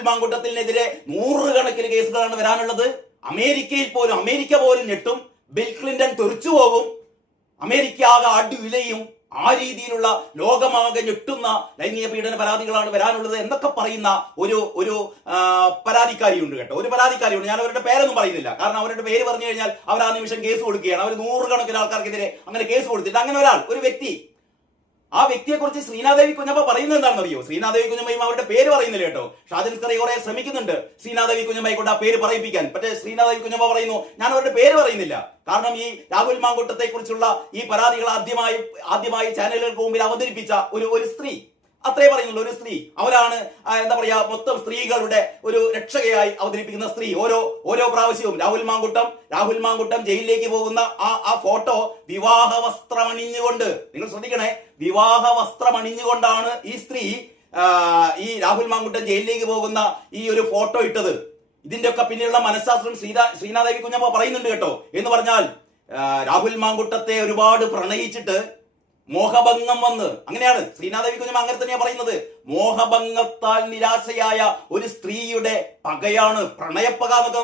രാഹുൽ മാങ്കൂട്ടത്തിനെതിരെ നൂറുകണക്കിന് കേസുകളാണ് വരാനുള്ളത്. അമേരിക്ക പോലും ഞെട്ടും. ബിൽ ക്ലിന്റൺ തെറിച്ചു പോകും. അമേരിക്ക ആകെ അടിവിലയും. ആ രീതിയിലുള്ള ലോകമാകെ ഞെട്ടുന്ന ലൈംഗിക പീഡന പരാതികളാണ് വരാനുള്ളത് എന്നൊക്കെ പറയുന്ന ഒരു പരാതിക്കാരിയുണ്ട് കേട്ടോ. ഒരു പരാതിക്കാരിയുണ്ട്. ഞാൻ അവരുടെ പേരൊന്നും പറയുന്നില്ല, കാരണം അവരുടെ പേര് പറഞ്ഞു കഴിഞ്ഞാൽ അവർ ആ നിമിഷം കേസ് കൊടുക്കുകയാണ്. അവർ നൂറുകണക്കിന് ആൾക്കാർക്കെതിരെ അങ്ങനെ കേസ് കൊടുത്തിട്ട് അങ്ങനെ ഒരു വ്യക്തി, ആ വ്യക്തിയെ കുറിച്ച് ശ്രീനാദേവി കുഞ്ഞമ്മ പറയുന്നത് എന്താണെന്ന് അറിയോ? ശ്രീനാദേവി കുഞ്ഞമ്മയും അവരുടെ പേര് പറയുന്നില്ല കേട്ടോ. ഷാജൻ സ്കറി കുറെ ശ്രമിക്കുന്നുണ്ട് ശ്രീനാദേവി കുഞ്ഞമ്മയെ കൊണ്ട് ആ പേര് പറയിപ്പിക്കാൻ. പക്ഷേ ശ്രീനാദേവി കുഞ്ഞമ്മ പറയുന്നു ഞാൻ അവരുടെ പേര് പറയുന്നില്ല, കാരണം ഈ രാഹുൽ മാങ്കൂട്ടത്തെ കുറിച്ചുള്ള ഈ പരാതികൾ ആദ്യമായി ചാനലുകൾക്ക് മുമ്പിൽ അവതരിപ്പിച്ച ഒരു സ്ത്രീ, അത്രേ പറയുന്നുള്ളൂ. ഒരു സ്ത്രീ, അവരാണ് എന്താ പറയാ മൊത്തം സ്ത്രീകളുടെ ഒരു രക്ഷകയായി അവതരിപ്പിക്കുന്ന സ്ത്രീ. ഓരോ പ്രാവശ്യവും രാഹുൽ മാങ്കൂട്ടം ജയിലിലേക്ക് പോകുന്ന ആ ഫോട്ടോ വിവാഹ വസ്ത്രം അണിഞ്ഞുകൊണ്ട്, നിങ്ങൾ ശ്രദ്ധിക്കണേ, വിവാഹ വസ്ത്രം അണിഞ്ഞുകൊണ്ടാണ് ഈ സ്ത്രീ ഈ രാഹുൽ മാങ്കൂട്ടം ജയിലിലേക്ക് പോകുന്ന ഈ ഒരു ഫോട്ടോ ഇട്ടത്. ഇതിന്റെ ഒക്കെ പിന്നിലുള്ള മനഃശാസ്ത്രം ശ്രീനാദേവി കുഞ്ഞമ്മ പറയുന്നുണ്ട് കേട്ടോ. എന്ന് പറഞ്ഞാൽ രാഹുൽ മാങ്കൂട്ടത്തെ ഒരുപാട് പ്രണയിച്ചിട്ട് മോഹഭംഗം വന്ന്, അങ്ങനെയാണ് ശ്രീനാദേവി കുഞ്ഞമ്മ അങ്ങനെ തന്നെയാ പറയുന്നത്, മോഹഭംഗത്താൽ നിരാശയായ ഒരു സ്ത്രീയുടെ പകയാണ് പ്രണയപ്പക എന്നൊക്കെ